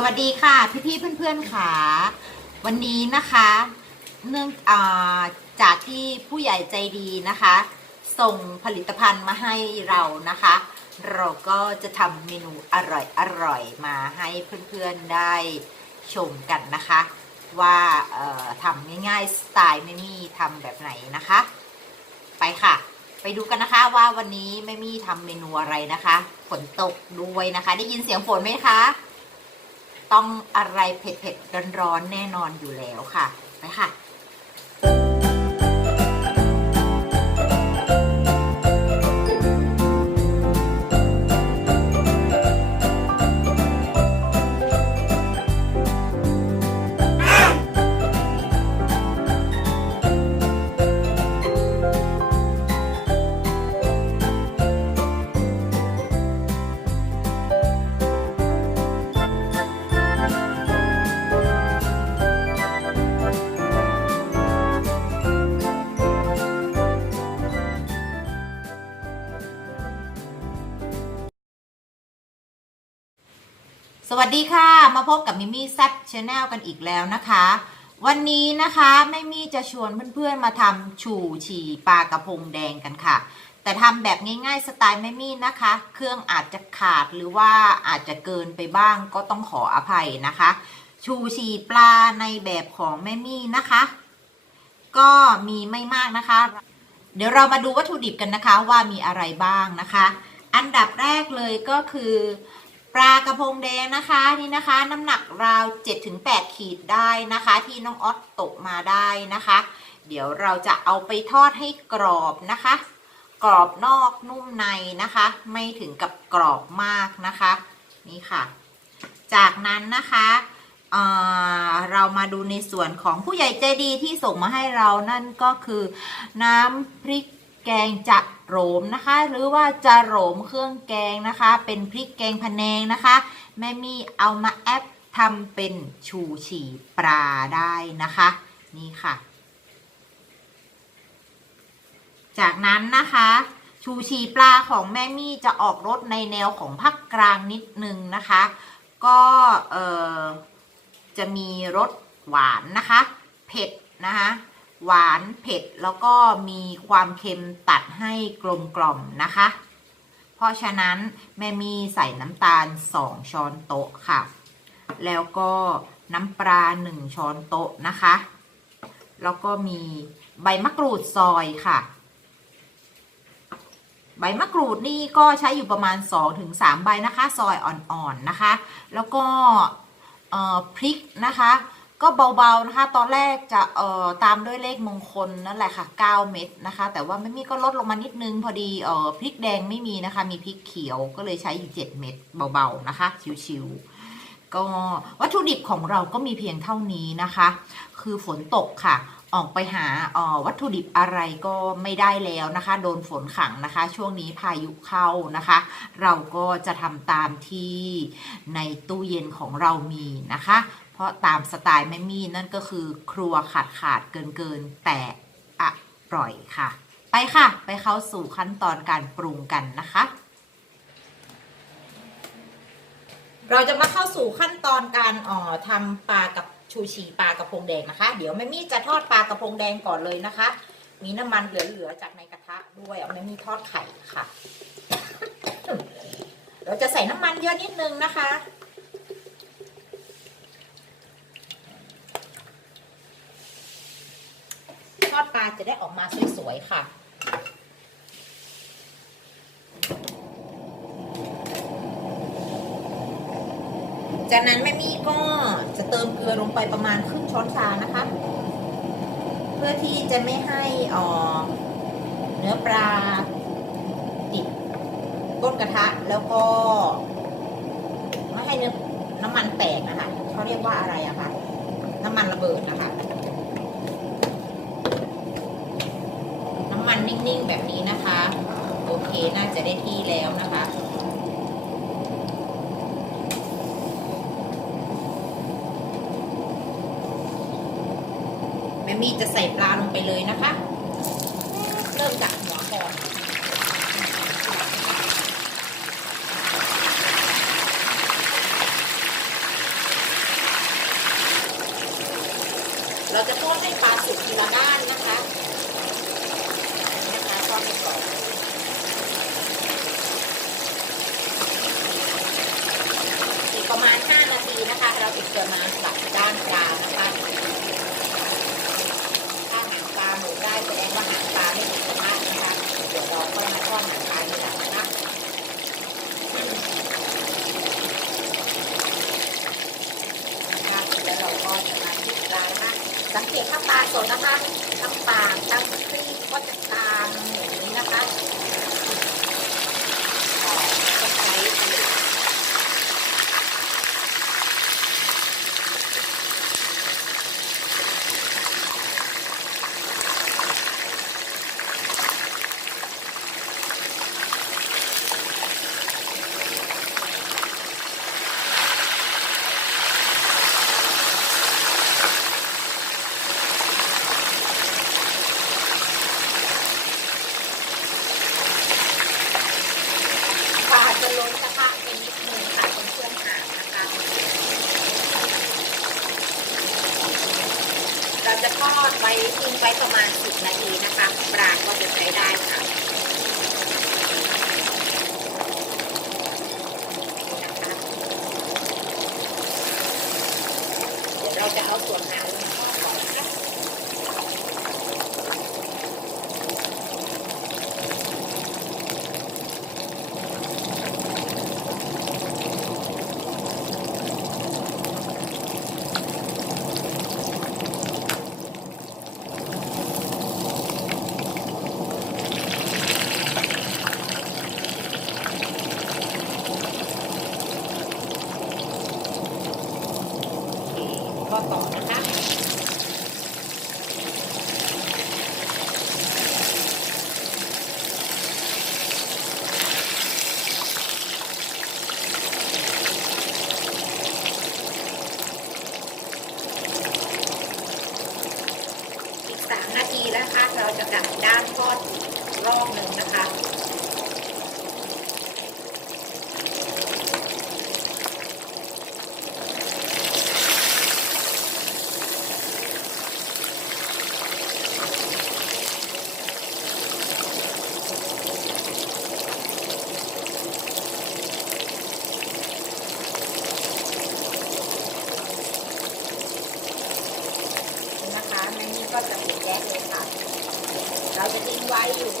สวัสดีค่ะ พี่ๆเพื่อนๆค่ะ วันนี้นะคะ เนื่องอาจากที่ผู้ใหญ่ใจดีนะคะ ส่งผลิตภัณฑ์มาให้เรานะคะ เราก็จะทำเมนูอร่อยๆมาให้เพื่อนๆได้ชมกันนะคะ ว่าทำง่ายๆสไตล์ไม่มีทำแบบไหนนะคะ ไปค่ะ ไปดูกันนะคะว่าวันนี้ไม่มีทำเมนูอะไรนะคะฝนตกด้วยนะคะ ได้ยินเสียงฝนไหมคะ ต้องอะไรเผ็ดๆร้อนๆแน่นอนอยู่แล้วค่ะไปค่ะ วัสดีค่ะ มาพบกับมิมี่แซบชาแนลกันอีกแล้วนะคะ วันนี้นะคะไม่มี่จะชวนเพื่อนๆมาทำฉู่ฉี่ปลากระพงแดงกันค่ะ แต่ทำแบบง่ายๆสไตล์แม่มี่นะคะ เครื่องอาจจะขาดหรือว่าอาจจะเกินไปบ้างก็ต้องขออภัยนะคะชูชีปลาในแบบของแม่มี่นะคะ ก็มีไม่มากนะคะ เดี๋ยวเรามาดูวัตถุดิบกันนะคะว่ามีอะไรบ้างนะคะ อันดับแรกเลยก็คือ ปลากระพงแดงนะคะนี่นะคะ น้ำหนักราว 7-8 ขีดได้นะคะ ที่น้องออสตกมาได้นะคะ เดี๋ยวเราจะเอาไปทอดให้กรอบนะคะ กรอบนอกนุ่มในนะคะ ไม่ถึงกับกรอบมากนะคะ นี่ค่ะ จากนั้นนะคะเออเรามาดูในส่วนของผู้ใหญ่ใจดีที่ส่งมาให้เรานั่นก็คือน้ำพริกแกงจะ โหรมนะคะ หรือว่าจะโหรมเครื่องแกงนะคะ เป็นพริกแกงพะแนงนะคะ แม่มี่เอามาแอปทำเป็นชูฉี่ปลาได้นะคะ นี่ค่ะ จากนั้นนะคะชูชีปลาของแม่มี่จะออกรสในแนวของภาคกลางนิดนึงนะคะ ก็เออจะมีรสหวานนะคะ เผ็ดนะคะ หวานเผ็ดแล้วก็มีความเค็มตัดให้กลมกล่อมนะคะ เพราะฉะนั้นแม่มีใส่น้ำตาล 2 ช้อนโต๊ะค่ะ แล้วก็น้ำปลา 1 ช้อนโต๊ะนะคะ แล้วก็มีใบมะกรูดซอยค่ะ ใบมะกรูดนี่ก็ใช้อยู่ประมาณ 2-3 ใบนะคะ ซอยอ่อนๆนะคะ แล้วก็พริกนะคะ ก็เบาๆนะคะ ตอนแรกจะเอ่อตามด้วยเลขมงคลนั่นแหละค่ะ 9 เม็ดนะคะ แต่ว่าไม่มีก็ลดลงมานิดนึงพอดีเอ่อพริกแดงไม่มีนะคะ มีพริกเขียวก็เลยใช้อยู่7เม็ดเบาๆนะคะ ชิวๆก็วัตถุดิบของเราก็มีเพียงเท่านี้นะคะ คือฝนตกค่ะ ออกไปหาเอ่อวัตถุดิบอะไรก็ไม่ได้แล้วนะคะ โดนฝนขังนะคะ ช่วงนี้พายุเข้านะคะ เราก็จะทำตามที่ในตู้เย็นของเรามีนะคะ เพราะตามสไตล์แม่มี่นั่นก็คือครัวขาดขาดเกินเกินๆแต่อร่อยค่ะ ไปค่ะ ไปเข้าสู่ขั้นตอนการปรุงกันนะคะ เราจะมาเข้าสู่ขั้นตอนการอ่อทำปลากับชูชีปลากระพงแดงนะคะ เดี๋ยวแม่มี่จะทอดปลากระพงแดงก่อนเลยนะคะ มีน้ำมันเหลือๆจากในกระทะด้วยเอาแม่มี่ทอดไข่ค่ะ เราจะใส่น้ำมันเยอะนิดนึงนะคะ อดปลาจะได้ออกมาสวยๆค่ะ จากนั้นแม่มี่ก็จะเติมเกลือลงไปประมาณครึ่งช้อนชานะคะ เพื่อที่จะไม่ให้อ่อเนื้อปลาติดก้นกระทะแล้วก็ไม่ให้เนื้อน้ำมันแตกนะคะเขาเรียกว่าอะไรอะคะน้ำมันระเบิดนะคะ นิ่งๆแบบนี้นะคะ โอเคน่าจะได้ที่แล้วนะคะแม่มีจะใส่ปลาลงไปเลยนะคะ เริ่มจากหัวก่อน ทีละด้านนะคะนะคะทอดให้กรอบอีกประมาณ 5 นาทีนะคะ เราถึงจะมาสับด้านปลานะคะ ถ้าหางปลาหมูได้แสดงว่าหางปลาไม่มีกระทะนะคะ เดี๋ยวเราค่อยมาทอดหางปลาทีหลังนะคะนะคะแล้วเราก็จะมาที่ปลานะคะสังเกต ถ้าป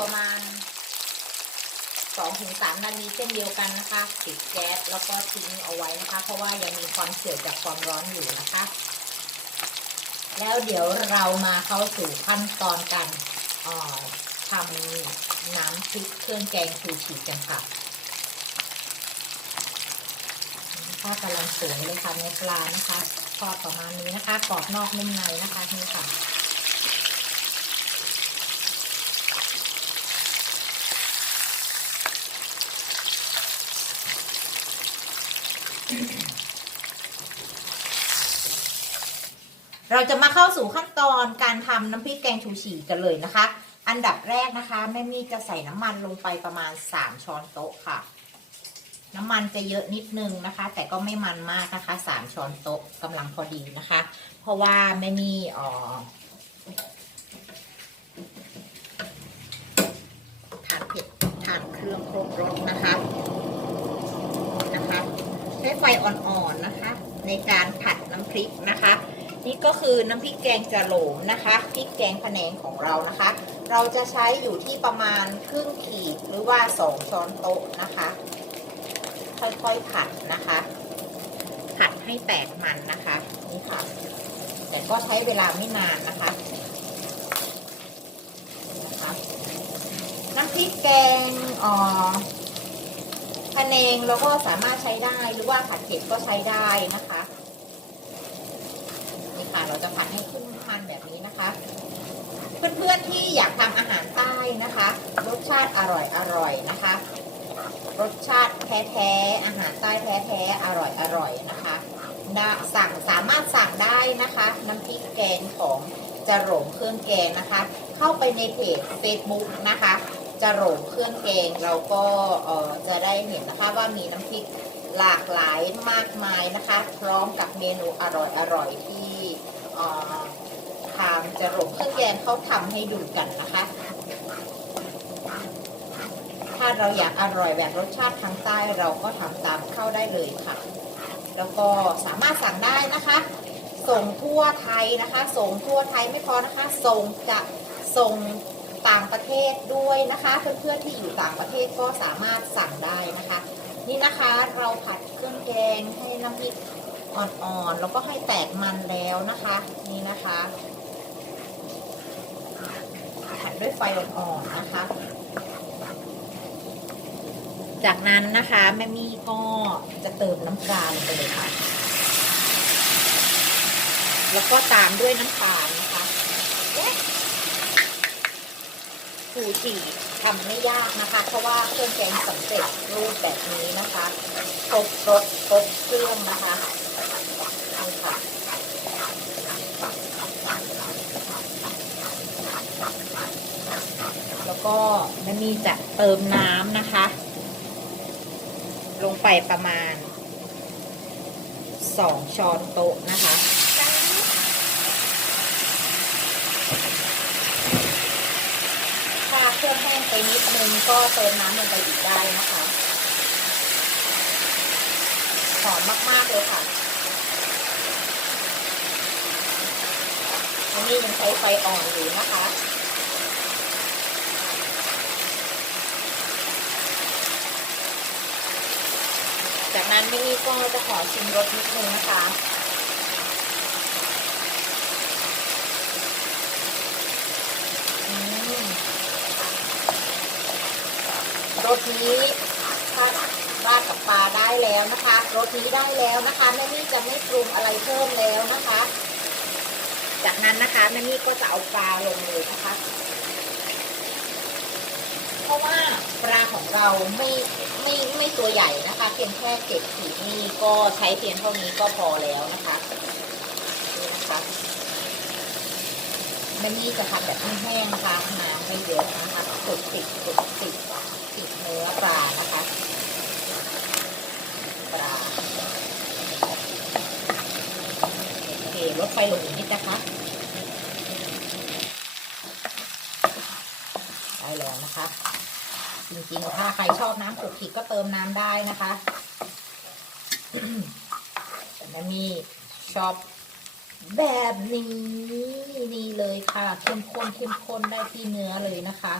ประมาณ2-3นาทีเช่นเดียวกันนะคะปิดแก๊สแล้วก็ทิ้งเอาไว้นะคะ เพราะว่ายังมีความเฉื่อยจากความร้อนอยู่นะคะ แล้วเดี๋ยวเรามาเข้าสู่ขั้นตอนการเอ่อทำน้ำพริกเครื่องแกงชูชีกันค่ะถ้ากำลังสวยเลยค่ะเนื้อปลานะคะทอดประมาณนี้นะคะกรอบนอกนุ่มในนะคะนี่ค่ะ เราจะมาเข้าสู่ขั้นตอนการทำน้ำพริกแกงชูชีกันเลยนะคะ อันดับแรกนะคะแม่มี่จะใส่น้ำมันลงไปประมาณ 3 ช้อนโต๊ะค่ะ น้ำมันจะเยอะนิดนึงนะคะ แต่ก็ไม่มันมากนะคะ 3 ช้อนโต๊ะกำลังพอดีนะคะ เพราะว่าแม่มี่อ่อทานเผ็ดทานเครื่องครบรสนะคะนะคะ ไฟอ่อนๆนะคะ ในการผัดน้ำพริกนะคะ นี่ก็คือน้ำพริกแกงจะโหลมนะคะพริกแกงพะแนงของเรานะคะ เราจะใช้อยู่ที่ประมาณครึ่งขีดหรือว่าสองช้อนโต๊ะนะคะ ค่อยๆผัดนะคะ ผัดให้แตกมันนะคะนี่ค่ะ แต่ก็ใช้เวลาไม่นานนะคะนะคะ น้ำพริกแกงอ่อ พะแนงเราก็สามารถใช้ได้หรือว่าผัดเผ็ดก็ใช้ได้นะคะนี่ค่ะเราจะผัดให้ขึ้นมันแบบนี้นะคะ เพื่อนๆที่อยากทำอาหารใต้นะคะ รสชาติอร่อยอร่อยๆนะคะ รสชาติแท้ๆอาหารใต้แท้ๆอร่อยอร่อยๆนะคะนะสั่งสามารถสั่งได้นะคะน้ำพริกแกงของจะโหลงเครื่องแกงนะคะ เข้าไปในเพจ Facebook นะคะ จะโหลเครื่องแกงเราก็จะได้เห็นนะคะว่ามีน้ำพริกหลากหลายมากมายนะคะ พร้อมกับเมนูอร่อยอร่อยๆที่ทางจะหลเครื่องแกงเขาทำให้ดูกันนะคะ ถ้าเราอยากอร่อยแบบรสชาติทางใต้เราก็ทำตามเข้าได้เลยค่ะ แล้วก็สามารถสั่งได้นะคะ ส่งทั่วไทยนะคะ ส่งทั่วไทยไม่พอนะคะ ส่งจะส่ง ต่างประเทศด้วยนะคะ เพื่อนๆที่อยู่ต่างประเทศก็สามารถสั่งได้นะคะ นี่นะคะเราผัดเครื่องแกงให้น้ำพริกอ่อนๆแล้วก็ให้แตกมันแล้วนะคะ นี่นะคะผัดด้วยไฟอ่อนๆนะคะ จากนั้นนะคะแม่มี่ก็จะเติมน้ำปลาลงไปเลยค่ะ แล้วก็ตามด้วยน้ำตาลนะคะ สูจีทำไม่ยากนะคะ เพราะว่าเครื่องแกงสำเร็จรูปแบบนี้นะคะครบรสครบเครื่องนะคะนี่ค่ะแล้วก็แม่มี่จะเติมน้ำนะคะ ลงไปประมาณ2ช้อนโต๊ะนะคะ ถ้าเครื่องแห้งไป นิดนึงก็เติมน้ำลงไปอีกได้นะคะหอมมาก ๆ เลยค่ะ อันนี้ยังใช้ไฟอ่อนอยู่นะคะจากนั้นไม่นี่ก็จะขอชิมรสนิดนึงนะคะ อืม รสนี้ถ้าราดกับปลาได้แล้วนะคะรสนี้ได้แล้วนะคะแม่มี่จะไม่ปรุงอะไรเพิ่มแล้วนะคะ จากนั้นนะคะแม่มี่ก็จะเอาปลาลงเลยนะคะ เพราะว่าปลาของเราไม่ไม่ไม่ตัวใหญ่นะคะ เพียงแค่เจ็ดขีดนี่ก็ใช้เพียงเท่านี้ก็พอแล้วนะคะนี่นะคะ ม่นี่จะทำแบบแห้งๆนะคะน้ำไม่เยอะนะคะกดติดกดติดติดเนื้อปลานะคะปลาโอเคลดไฟลงนิดนะคะได้แล้วนะคะ จริงๆถ้าใครชอบน้ำขลุกขิกก็เติมน้ำได้นะคะแต่แม่มีชอบ แบบนี้นี่เลยค่ะเข้มข้นเข้มข้นได้ที่เนื้อเลยนะคะ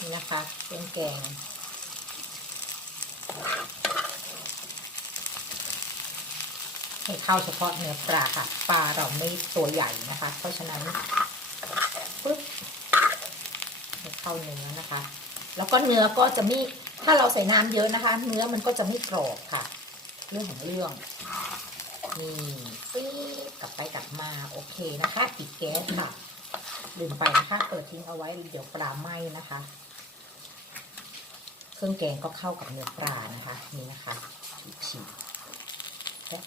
นี่นะคะ เป็นแกงให้เข้าเฉพาะเนื้อปลาค่ะ ปลาเราไม่ตัวใหญ่นะคะ เพราะฉะนั้นปึ๊บให้เข้าเนื้อนะคะ แล้วก็เนื้อก็จะไม่ถ้าเราใส่น้ำเยอะนะคะ เนื้อมันก็จะไม่กรอบค่ะ เรื่องของเรื่อง นี่ปี๊ดกลับไปกลับมาโอเคนะคะปิดแก๊สค่ะลืมไปนะคะเปิดทิ้งเอาไว้เดี๋ยวปลาไหม้นะคะ เครื่องแกงก็เข้ากับเนื้อปลานะคะนี่นะคะฉีกๆและ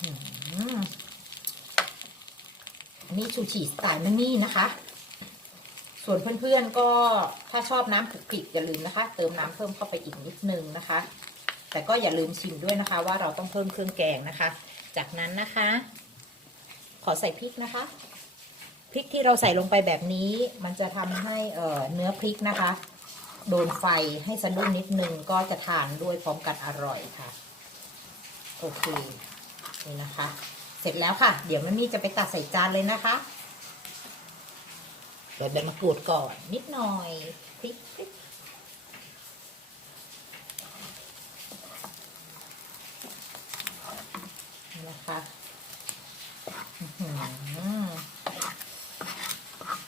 อื้อหืออันนี้ชูชีสไตล์มันนี่นะคะ ส่วนเพื่อนๆก็ถ้าชอบน้ำขลุกขลิกอย่าลืมนะคะ เติมน้ำเพิ่มเข้าไปอีกนิดนึงนะคะ แต่ก็อย่าลืมชิมด้วยนะคะ ว่าเราต้องเพิ่มเครื่องแกงนะคะ จากนั้นนะคะ ขอใส่พริกนะคะพริกที่เราใส่ลงไปแบบนี้ มันจะทำให้เเนื้อพริกนะคะ โดนไฟให้สะดุ้งนิดนึงก็จะทานด้วยพร้อมกันอร่อยค่ะ โอเคนี่นะคะ เสร็จแล้วค่ะ เดี๋ยวแม่มี่จะไปตัดใส่จานเลยนะคะโรยใบมะกรูดก่อนนิดหน่อยพริกพริก นะคะ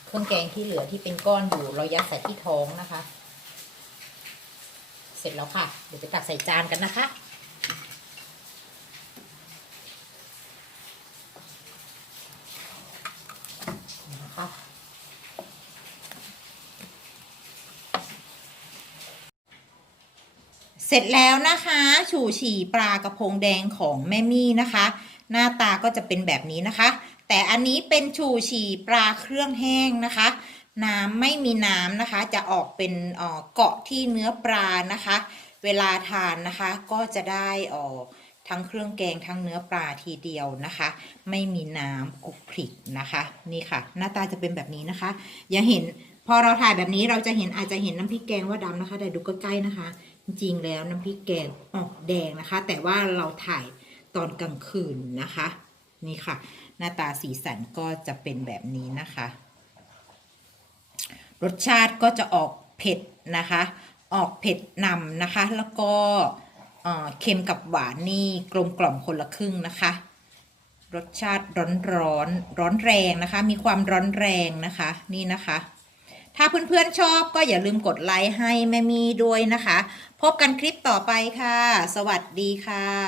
เครื่องแกงที่เหลือที่เป็นก้อนอยู่ เรายัดใส่ที่ท้องนะคะ เสร็จแล้วค่ะ เดี๋ยวไปตักใส่จานกันนะคะ นี่นะคะ เส ร็จแล้วนะคะ ฉู่ฉี่ปลากระพงแดงของแม่มี่นะคะ หน้าตาก็จะเป็นแบบนี้นะคะ แต่อันนี้เป็นฉู่ฉี่ปลาเครื่องแห้งนะคะ น้ำไม่มีน้ำนะคะ จะออกเป็นเกาะที่เนื้อปลานะคะ เวลาทานนะคะก็จะได้เอ่อทั้งเครื่องแกงทั้งเนื้อปลาทีเดียวนะคะ ไม่มีน้ำอกพริกนะคะ นี่ค่ะ หน้าตาจะเป็นแบบนี้นะคะ อย่าเห็นพอเราถ่ายแบบนี้เราจะเห็นอาจจะเห็นน้ำพริกแกงว่าดำนะคะ แต่ดูใกล้ๆนะคะ จริง ๆ แล้วน้ำพริกแกงออกแดงนะคะ แต่ว่าเราถ่ายตอนกลางคืนนะคะ นี่ค่ะ หน้าตาสีสันก็จะเป็นแบบนี้นะคะ รสชาติก็จะออกเผ็ดนะคะ ออกเผ็ดนำนะคะ แล้วก็เเค็มกับหวานนี่กลมกล่อมคนละครึ่งนะคะ รสชาติร้อนร้อนร้อนแรงนะคะ มีความร้อนแรงนะคะ นี่นะคะ ถ้าเพื่อนๆชอบก็อย่าลืมกดไลค์ให้แม่มีด้วยนะคะ พบกันคลิปต่อไปค่ะ สวัสดีค่ะ